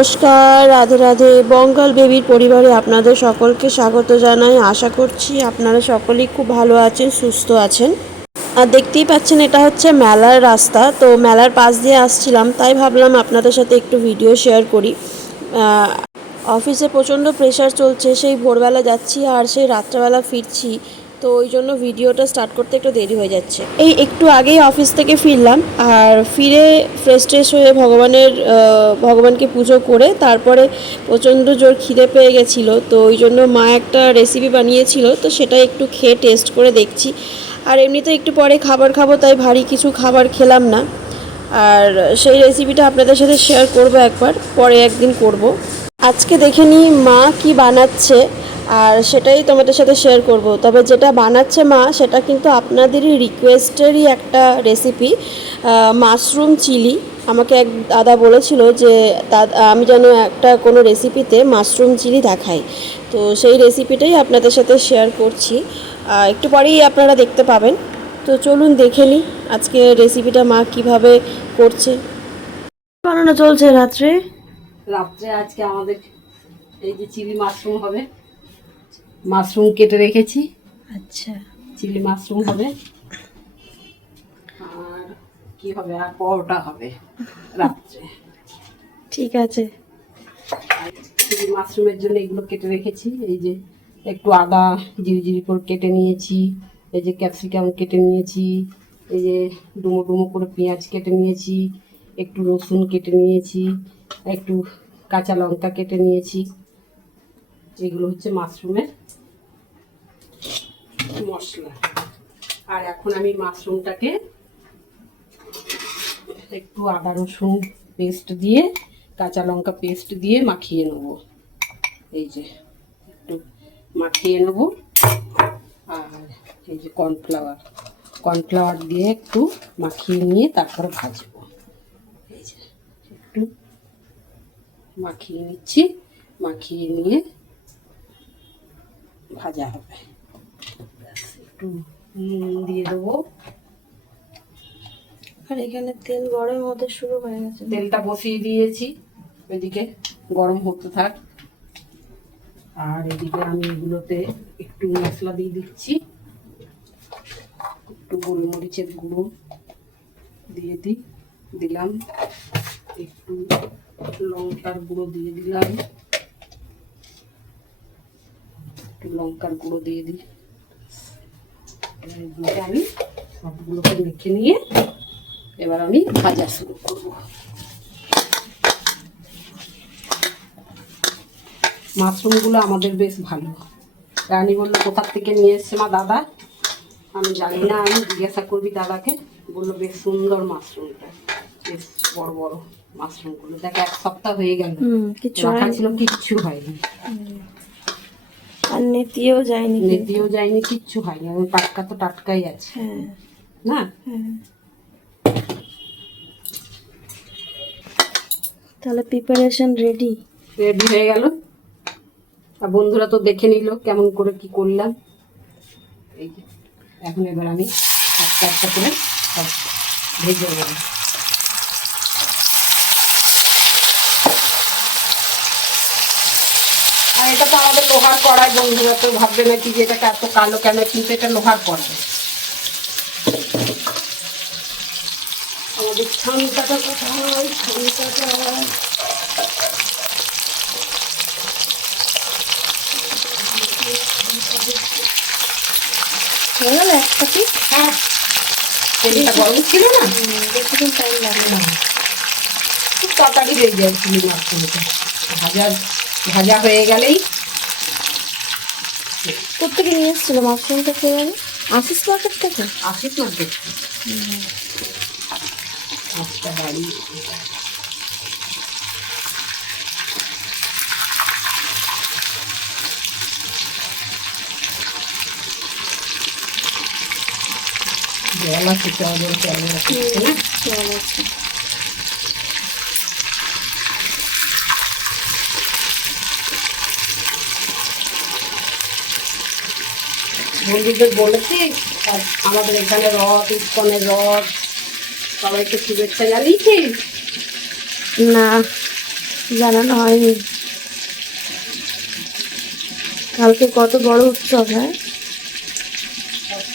নমস্কার, রাধে রাধে। বঙ্গাল বেবির পরিবারে আপনাদের সকলকে স্বাগত জানাই। আশা করছি আপনারা সকলেই খুব ভালো আছেন, সুস্থ আছেন। আর দেখতেই পাচ্ছেন, এটা হচ্ছে মেলার রাস্তা। তো মেলার পাশ দিয়ে আসছিলাম, তাই ভাবলাম আপনাদের সাথে একটু ভিডিও শেয়ার করি। অফিসে প্রচণ্ড প্রেশার চলছে, সেই ভোরবেলা যাচ্ছি আর সেই রাত্রেবেলা ফিরছি। তো ওই জন্য ভিডিওটা স্টার্ট করতে একটু দেরি হয়ে যাচ্ছে। এই একটু আগেই অফিস থেকে ফিরলাম, আর ফিরে ফ্রেশ ট্রেশ হয়ে ভগবানের ভগবানকে পুজো করে তারপরে প্রচণ্ড জোর খিদে পেয়ে গেছিল, তো ওই জন্য মা একটা রেসিপি বানিয়েছিল, তো সেটা একটু খেয়ে টেস্ট করে দেখছি। আর এমনিতে একটু পরে খাবার খাব, তাই ভারী কিছু খাবার খেলাম না। আর সেই রেসিপিটা আপনাদের সাথে শেয়ার করব একবার, পরে একদিন করব। আজকে দেখে নিই মা কি বানাচ্ছে। আর সেটাই তোমাদের সাথে শেয়ার করব। তবে যেটা বানাচ্ছে মা সেটা কিন্তু আপনাদেরই রিকোয়েস্টেরই একটা রেসিপি মাশরুম চিলি আমাকে এক দাদা বলেছিল যে দাদা আমি যেন একটা কোনো রেসিপিতে মাশরুম চিলি দেখাই। তো সেই রেসিপিটাই আপনাদের সাথে শেয়ার করছি। একটু পরেই আপনারা দেখতে পাবেন। তো চলুন দেখে নিই আজকে রেসিপিটা মা কীভাবে করছে। বানানো চলছে রাত্রে। রাত্রে আজকে আমাদের এই যে চিলি মাশরুম হবে। মাশরুম কেটে রেখেছি। আচ্ছা। চিলি মাশরুম হবে। আর কি হবে? আর পরোটা হবে রাত্রে। ঠিক আছে। চিলি মাশরুমের জন্য এগুলো কেটে রেখেছি। এই যে একটু আদা জিরি জিরি করে কেটে নিয়েছি। এই যে ক্যাপসিকাম কেটে নিয়েছি। এই যে ডুমো ডুমো করে পেঁয়াজ কেটে নিয়েছি। একটু রসুন কেটে নিয়েছি। একটু কাঁচা লঙ্কা কেটে নিয়েছি। এগুলো হচ্ছে মাশরুমের মশলা। আর এখন আমি মাশরুমটাকে একটু আদা রসুন পেস্ট দিয়ে, কাঁচা লঙ্কা পেস্ট দিয়ে মাখিয়ে নেব। এই যে, একটু মাখিয়ে নেব। আর এই যে কর্নফ্লাওয়ার কর্নফ্লাওয়ার দিয়ে একটু মাখিয়ে নিয়ে তারপর ভাজবো। এই যে, একটু মাখিয়ে নিচ্ছি, মাখিয়ে নিয়ে ভাজা হবে। একটু নুন দিয়ে দেবো। আর এখানে তেল গরম হতে শুরু হয়ে গেছে। তেলটা বসিয়ে দিয়েছি, ওইদিকে গরম হতে থাক। আর এদিকে আমি এগুলোতে একটু মশলা দিয়ে দিচ্ছি। একটু গোলমরিচের গুঁড়ো দিয়ে দিই দিলাম। একটু লঙ্কার গুঁড়ো দিয়ে দিলাম। একটু লঙ্কার গুঁড়ো দিয়ে দিই এবার এগুলোকে আমি সবগুলোকে মেখে নিয়ে এবার আমি ভাজা শুরু করব। মাশরুমগুলো আমাদের বেশ ভালো। রানী বলল কোথার থেকে নিয়ে এসছে মা দাদা? আমি জানি না আমি জিজ্ঞাসা করবি দাদাকে। বলল বেশ সুন্দর মাশরুমটা। বেশ বড় বড় মাশরুমগুলো। দেখ এক সপ্তাহ হয়ে গেল। ছিল কিচ্ছু হয়নি। আর নেতিয়েও যায়নি কিন্তু। নেতিও যায়নি কিচ্ছু হয়নি। এবং টাটকা তো টাটকাই আছে। হ্যাঁ। না? হ্যাঁ। তাহলে প্রিপারেশন রেডি রেডি হয়ে গেল। আর বন্ধুরা তো দেখে নিল কেমন করে কি করলাম। এই এখন এবার আমি একটা একটা করে ভেজে নেব আর এটা তো আমাদের লোহার কড়াই বন্ধুরা তো ভাববে নাকি যে এটা এত কালো কেন? কিন্তু এটা লোহার কড়াই। আমাদের ছানকাটা কোথায়? ছানকাটা। হয়ে গেল হ্যাঁ। তেলটা গরম ছিল না? বেশিক্ষণ টাইম লাগে না। খুব তাড়াতাড়ি হয়ে যায় ভাজা ভাজা হয়ে গেলেই কোথেকে নিয়ে এসেছিল মাশরুমটা খেয়ে গেলে আশিস মার্কেট থেকে আসিস না দেখতে মাছটা বাড়ি জল আছে জল জল আছে না জল আছে বন্ধুদের বলেছি আর আমাদের এখানে রথ ইস্কনের রথ সবাইকে শুভেচ্ছা জানিয়েছিস না জানানো হয়নি। কালকে কত বড় উৎসব হ্যাঁ?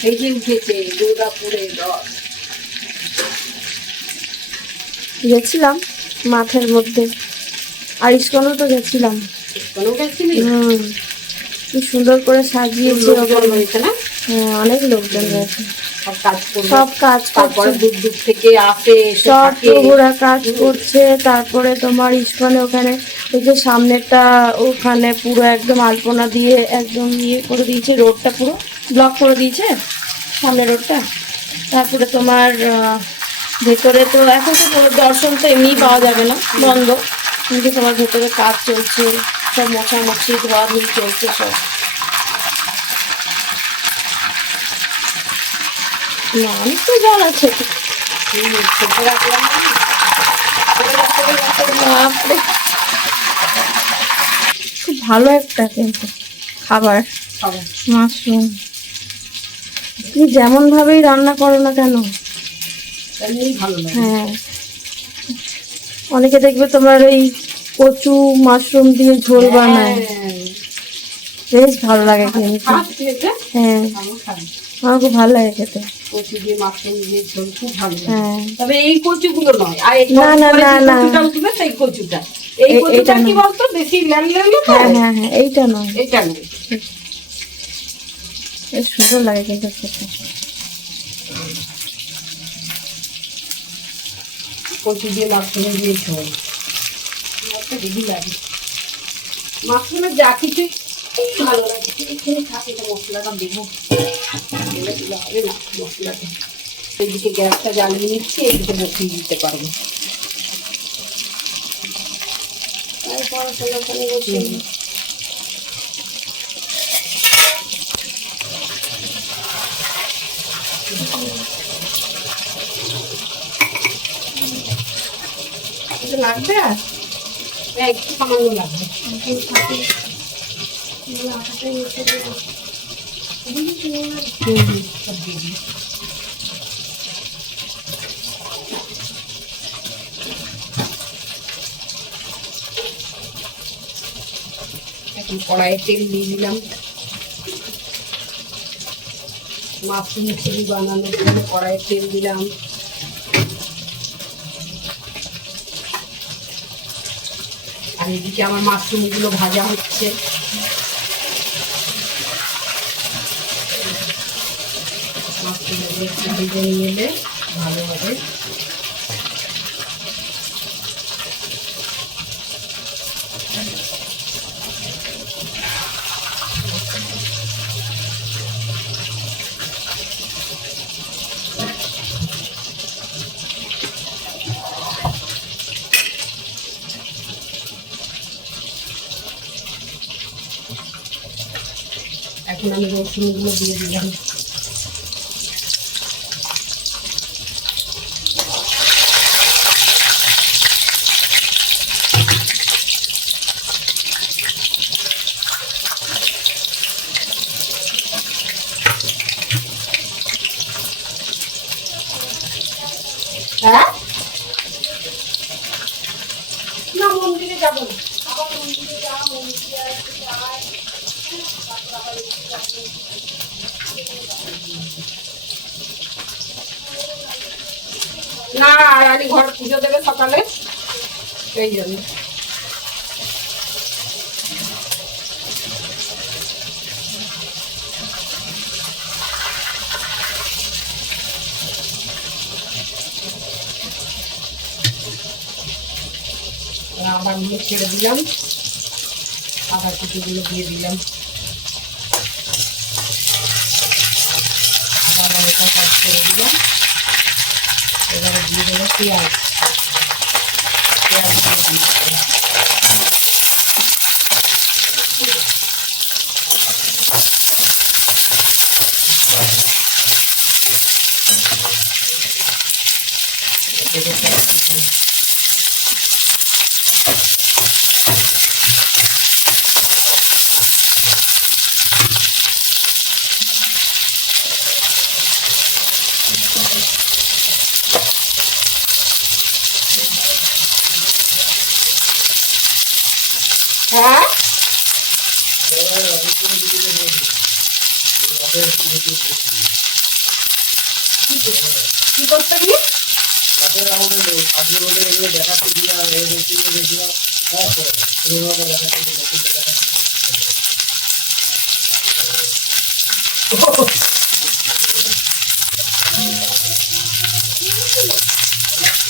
সেজে উঠেছে দুর্গাপুরে রথ। গেছিলাম মাঠের মধ্যে। আর ইস্কনও তো গেছিলাম। কোনো গেছিলি? হুম। কি সুন্দর করে সাজিয়েছে হ্যাঁ অনেক লোকজন রয়েছে। সব কাজ তারপরে দূর দূর থেকে আসে সব কাজ করছে তারপরে তোমার ইস্কনে ওখানে ওই যে সামনেরটা ওখানে পুরো একদম আলপনা দিয়ে একদম ইয়ে করে দিয়েছে রোডটা পুরো ব্লক করে দিয়েছে সামনের রোডটা। তারপরে তোমার ভেতরে তো এখন তো দর্শন তো এমনিই পাওয়া যাবে না বন্ধ। কিন্তু তোমার ভেতরে কাজ চলছে। সব মশামশি ধোয়া ধুই চলছে সব না অনেক তো জল আছে খুব ভালো একটা কিন্তু খাবার। মাশরুম। তুমি যেমন ভাবেই রান্না করো না কেন? হ্যাঁ। অনেকে দেখবে তোমার এই কচু মাশরুম দিয়ে ঝোল বানায়। হ্যাঁ। বেশ ভালো লাগে কিন্তু? হ্যাঁ। আমার খুব ভালো লাগে খেতে। কচু দিয়ে মাশরুম দিয়ে ঝোল খুব ভালো লাগে। হ্যাঁ। তবে এই কচুগুলো নয়। আর না, না, না, না। কচুটা সেই কচুটা। এই কচুটা কি বলতো? বেশি লাল লাল হ্যাঁ হ্যাঁ। হ্যাঁ এইটা নয়। নয়। বেশ সুন্দর লাগে কিন্তু খেতে। কচু দিয়ে মাশরুম দিয়ে ঝোল। তো হেভি লাগে। মাশরুমের যা কিছু ভালো লাগে এখানে থাকে তো মশলাটা দেবো হবে না মশলাটা এইদিকে গ্যাসটা জ্বালিয়ে নিচ্ছি এইদিকে বসিয়ে দিতে পারব। লাগবে আর? একটু এখন তেল দিয়ে দিলাম। মাশরুম চিলি বানানোর জন্য কড়াইয়ে তেল দিলাম। এদিকে আমার মাশরুমগুলো ভাজা হচ্ছে। মাশরুমগুলো একটু ভেজে নিয়ে এলে ভালো এখন দিয়ে দিলাম হ্যাঁ না মন্দিরে যাব না আবার মন্দিরে যা মন্দিরে একটু যাই না রানী ঘর পুজো দেবে সকালে এই জন্য। আদাগুলো ছেড়ে দিলাম। আদা কুচিগুলো দিয়ে দিলাম। আদা লঙ্কা সব ছেড়ে দিলাম। এবারে দিয়ে দেবো পেঁয়াজ দিয়ে দিচ্ছি দেবো ক্যাপসিকাম হ্যাঁ কি করতে গিয়ে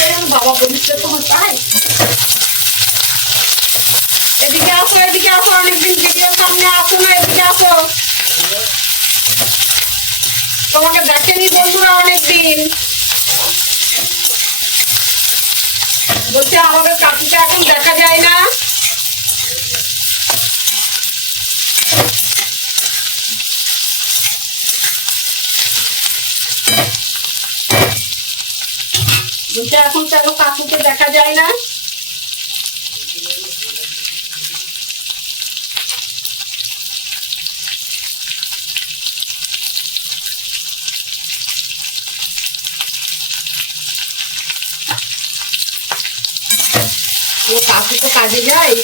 এরকম বাবা বলিস তো তোমার তাই এদিকে আসো এদিকে আসো, অনেকদিন ভিডিওর সামনে আসো না, এদিকে আসো। তোমাকে দেখেনি বন্ধুরা অনেকদিন। বলছে আমাদের কাকুকে এখন দেখা যায় না। বলছে এখন কেন কাকুকে দেখা যায় না? ও কাকু তো কাজে যায়,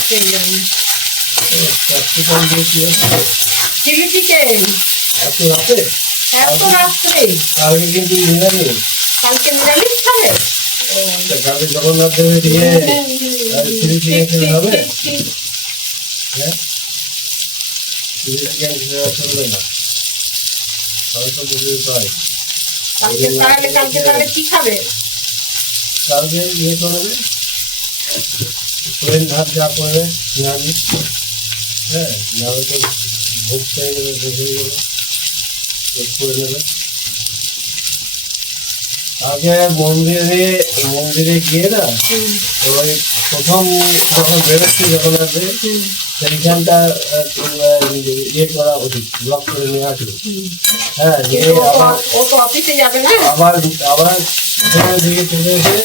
সেই জন্য। চিলি চিকেন এত রাত্রে? কালকে কিন্তু নিরামিষ কালকে নিরামিষ খাবে? জগন্নাথ দেবের হ্যাঁ চিলি চিকেন চলবে না আমি তো বুঝতে পাই কালকে তাহলে কালকে তাহলে কি খাবে? কালকে ইয়ে করবে। ট্রেন ভাত যা করবে নিরামিষ হ্যাঁ নাহলে তো ভোগ পেয়ে যাবে শেষ হয়ে যাবে ভোগ করে নেবে। আগে মন্দিরে মন্দিরে গিয়ে না ওই প্রথম যখন বেরোচ্ছি জগন্নাথ ইয়ে করা উচিত ব্লক করে নিয়ে আসবে। হ্যাঁ আবার আবার দিকে চলে এসে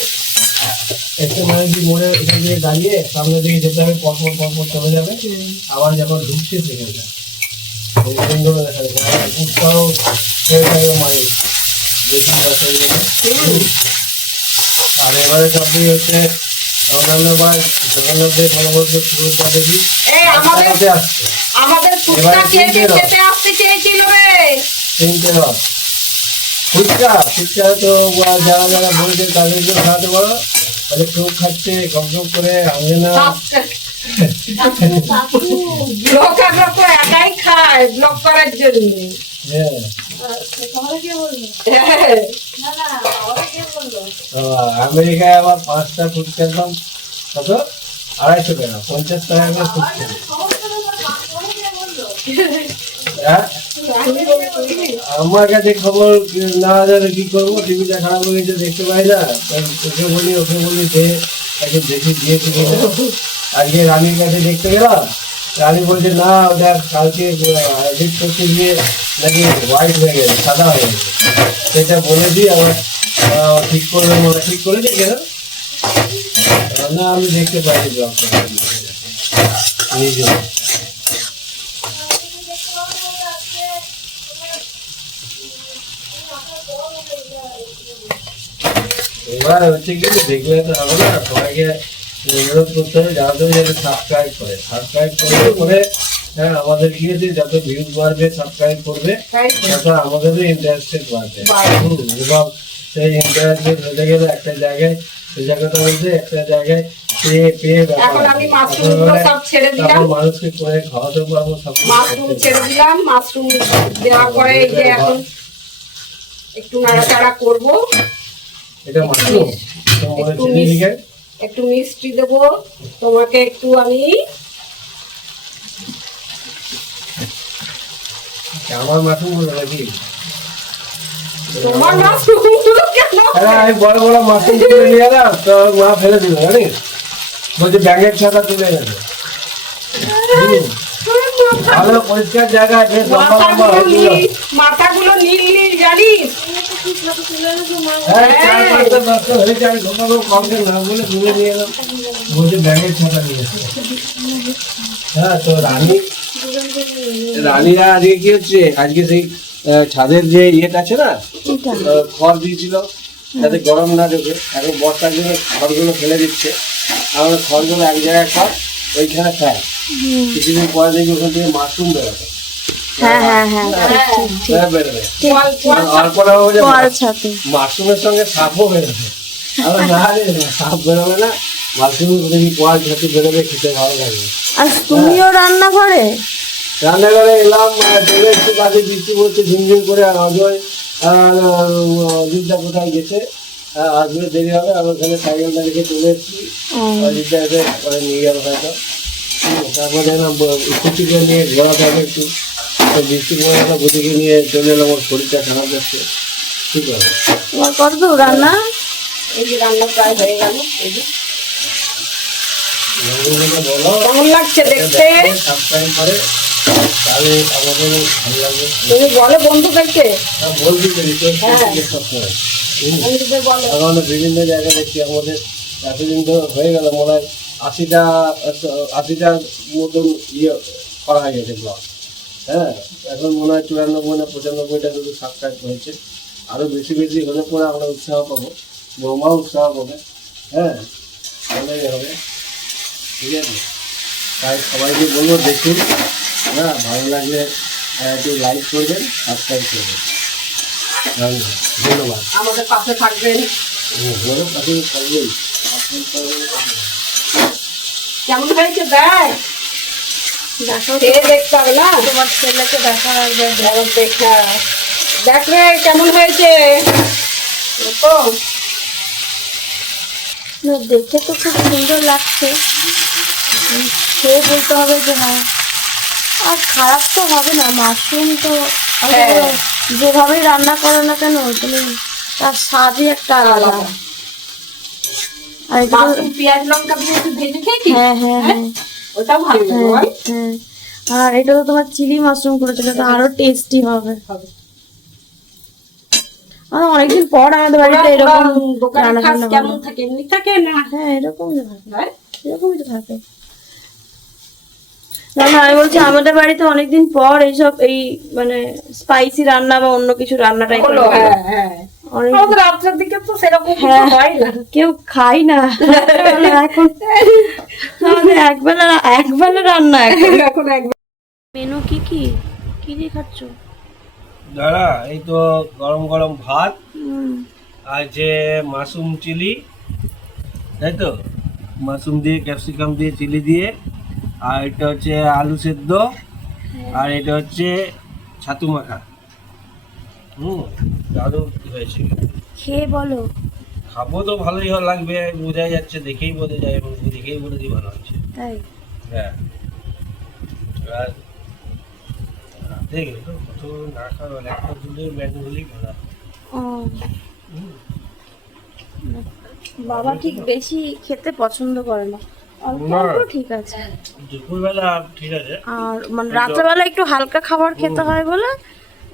একটা মানে কি মোড়ে এখান থেকে দাঁড়িয়ে সামনের দিকে যেতে হবে পরপর পরপর চলে যাবে। আবার যখন ঢুকছে সেখানটা। দেখা যাবে উৎসাহ হয়ে যাবে মায়ের। বেশি আর এবারে সবই হচ্ছে আমাদের হাতে আসছে। আমাদের ফুচকা এবারে খেয়ে তিনটে রথ। খেতে আসতে চেয়েছিল রে? ফুচকা ফুচকা তো যারা যারা বলছে তাদেরকে খাওয়াতে পারো। তাহলে কেউ খাচ্ছে কম কম করে আনবে না। ব্লগ একাই খায় ব্লগ করার জন্য। হ্যাঁ। আমেরিকায় আবার পাঁচটা ফুচকার দাম কত? আড়াইশো টাকা, পঞ্চাশ টাকা করে হ্যাঁ? আমার কাছে খবর না জানে কি করব? টিভিটা খারাপ হয়ে গেছে, দেখতে পাই না। ওকে বলি ওকে বলি যে তাকে দেখি দিয়েছি আজকে রানীর কাছে দেখতে গেলাম। রানী বলছে না ওটা কালকে এডিট করতে গিয়ে নাকি হোয়াইট হয়ে গেছে সাদা হয়ে গেছে। সেটা বলেছি আবার আহ, ঠিক মনে ঠিক করেছে কেন? না আমি দেখতে পাইনি এবার হচ্ছে কি দেখলে তো হবে না সবাইকে অনুরোধ করতে হবে যারা যাতে সাবস্ক্রাইব করে সাবস্ক্রাইব করলে পরে হ্যাঁ আমাদের গিয়েছে যত ভিউজ বাড়বে সাবস্ক্রাইব করবে তাই তো। তত আমাদেরও ইন্টারেস্টেড বাড়বে বাড়বে। এবং সেই ইন্টারেস্টেড গেলে একটা জায়গায় সেই জায়গাটা বলতে একটা জায়গায় পেয়ে পেয়ে মানুষকে করে খাওয়াতে পারব সব মাশরুম ছেড়ে দিলাম মাশরুম দেওয়ার পরে এই যে এখন একটু নাড়াচাড়া করব এটা মাশরুম তো মনে একটু মিষ্টি দেব। তোমাকে একটু আমি আমার মাথা মনে নাকি? তোমার মাশরুমগুলো কেন? আমি বড় বড় মাশরুম তুলে নিয়ে এলাম তো মা ফেলে দিল জানিস? বলছে ব্যাঙের ছাতা তুলে হুম, ভালো পরিষ্কার জায়গা লম্বা মাথাগুলো নীল নীল নীল জানিস হ্যাঁ হ্যাঁ তো রানী রানীরা আজকে কি হচ্ছে? আজকে সেই ছাদের যে ইয়েটা আছে না খড় দিয়েছিল যাতে গরম না ঢোকে। এখন বর্ষার জন্য খড়গুলো ফেলে দিচ্ছে। আমরা খড়গুলো এক জায়গায় খাই ওইখানে খাই কিছুদিন পরে দেখি ওখান থেকে মাশরুম বেরোবে। হ্যাঁ হ্যাঁ হ্যাঁ হ্যাঁ, মাশরুমের সঙ্গে সাপও বেরোবে। না রে সাপ বেরোবে না। মাশরুম দেখি পোয়াল ছাতু বেরোবে খেতে ভালো লাগবে আর তুমিও রান্না করে রান্নাঘরে এলাম চলে একটু কাজে বৃষ্টি পড়ছে ঝিমঝিম করে আর অজয় আর অজিতদা কোথায় গেছে? আসবে দেরি হবে আমি ওখানে সাইকেলটা রেখে চলে এসেছি। অজিতদা এসে পরে নিয়ে যাব হয়তো। তারপরে না নিয়ে হবে একটু। তো নিয়ে চলে এলাম ওর শরীরটা খারাপ যাচ্ছে। ঠিক আছে তোমার কত রান্না? এই যে রান্না প্রায় হয়ে গেল এই যে। কেমন লাগছে দেখতে? সাবস্ক্রাইব করে। তাহলে আমাদের ভালো লাগবে। তুমি বলো বন্ধুদেরকে। হ্যাঁ, বলছি। বন্ধুদের বলো। বিভিন্ন জায়গায় দেখছি আমাদের এতদিন তো হয়ে গেল মনে হয় আশিটা আশিটার মতন ইয়ে করা হয়ে গেছে ব্লগ হ্যাঁ এখন মনে হয় চুরানব্বই না পঁচানব্বইটা শুধু সাবস্ক্রাইব হয়েছে আরও বেশি বেশি হলে পরে আমরা উৎসাহ পাবো বৌমা উৎসাহ পাবে। হ্যাঁ তাহলেই হবে। ঠিক আছে? তাই সবাইকে বলব দেখুন। হ্যাঁ ভালো লাগলে একটু লাইক করবেন সাবস্ক্রাইব করবেন। ধন্যবাদ। আমাদের পাশে থাকবেন। পাশে থাকবেই কেমন হয়েছে দেখ? দেখো দেখতে হবে না? তোমার ছেলেকে দেখা লাগবে এবার দেখা দেখ রে কেমন হয়েছে? তো দেখে তো খুব সুন্দর লাগছে। খেয়ে বলতে হবে যে হ্যাঁ। আর খারাপ তো হবে না মাশরুম তো হ্যাঁ। যেভাবেই রান্না করো না কেন তুমি তার স্বাদই একটা আলাদা। আর পেঁয়াজ লঙ্কা দিয়ে একটু ভেজে খেয়েছি হ্যাঁ হ্যাঁ হ্যাঁ ওটাও ভালো লাগে হ্যাঁ। আর এটা তো তোমার চিলি মাশরুম করেছিল তো আরও টেস্টি হবে। আর অনেকদিন পর আমাদের বাড়িতে এরকম রান্না বান্না কেমন থাকে? এমনি থাকে না? হ্যাঁ এরকমই থাকে? এরকমই তো থাকে। না না আমি বলছি আমাদের বাড়িতে অনেকদিন পর এইসব এই মানে স্পাইসি রান্না বা অন্য কিছু রান্না হ্যাঁ, হ্যাঁ। আমাদের দিকে তো সেরকম কিছু হ্যাঁ। হয় না। কেউ খাই না। এখন আমাদের একবেলা একবেলা রান্না এখন। এখন একবার মেনু কি কি? কি দিয়ে খাচ্ছ? দাদা এই তো গরম গরম ভাত হুম, আছে মাশরুম চিলি তাই তো? মাশরুম দিয়ে ক্যাপসিকাম দিয়ে চিলি দিয়ে আর এটা হচ্ছে আলু সেদ্ধ আর এটা হচ্ছে ছাতু মাখা। হুম দারুণ হয়েছে? খেয়ে বলো। খাব তো ভালোই ভালো লাগবে বোঝাই যাচ্ছে দেখেই বোঝা যায় এবং দেখেই বলে দিই ভালো হচ্ছে। তাই? হ্যাঁ। আর তো কত না খাওয়া একটা হলেই ভালো বাবা ঠিক বেশি খেতে পছন্দ করে না। অল্প ঠিক আছে। দুপুরবেলা ঠিক আছে। আর মানে রাত্রেবেলা একটু হালকা খাবার খেতে হয় বলে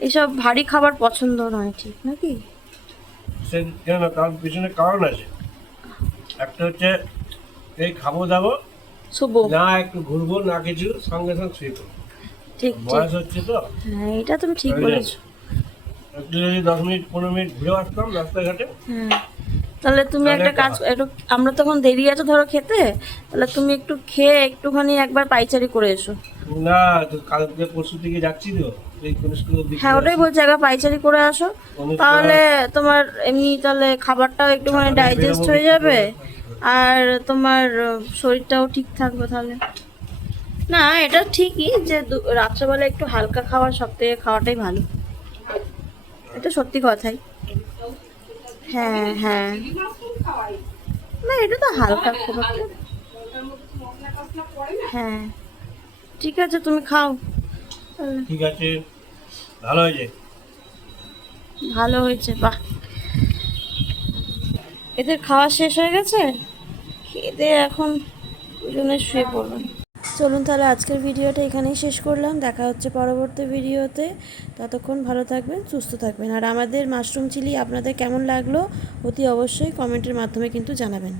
এইসব ভারী খাবার পছন্দ নয় ঠিক নাকি? সে কেন তার পিছনে কারণ আছে। একটা হচ্ছে এই খাব দাবো শুভ না একটু ঘুরবো না কিছু সঙ্গে সঙ্গে শুয়ে ঠিক বয়স হচ্ছে তো। হ্যাঁ এটা তুমি ঠিক বলেছ। একটু যদি দশ মিনিট পনেরো মিনিট ঘুরে আসতাম রাস্তাঘাটে। হ্যাঁ তাহলে তুমি একটা কাজ একটু আমরা তখন দেরি আছে ধরো খেতে তাহলে তুমি একটু খেয়ে একটুখানি একবার পাইচারি করে এসো। না কালকে পরশু থেকে যাচ্ছি তো। হ্যাঁ ওটাই বলছি একবার পাইচারি করে আসো তাহলে তোমার এমনি তাহলে খাবারটাও একটুখানি ডাইজেস্ট হয়ে যাবে আর তোমার শরীরটাও ঠিক থাকবে তাহলে। না এটা ঠিকই যে রাত্রেবেলা একটু হালকা খাবার সব থেকে খাওয়াটাই ভালো। এটা সত্যি কথাই। হ্যাঁ হ্যাঁ। না এটা তো হালকা খাবার। হ্যাঁ। ঠিক আছে তুমি খাও। ঠিক আছে। ভালো হয়েছে? ভালো হয়েছে, বাহ। এদের খাওয়া শেষ হয়ে গেছে? খেয়ে এখন দুজনে শুয়ে পড়বেন চলুন তাহলে আজকের ভিডিওটা এখানেই শেষ করলাম। দেখা হচ্ছে পরবর্তী ভিডিওতে। ততক্ষণ ভালো থাকবেন, সুস্থ থাকবেন। আর আমাদের মাশরুম চিলি আপনাদের কেমন লাগল অতি অবশ্যই কমেন্টের মাধ্যমে কিন্তু জানাবেন।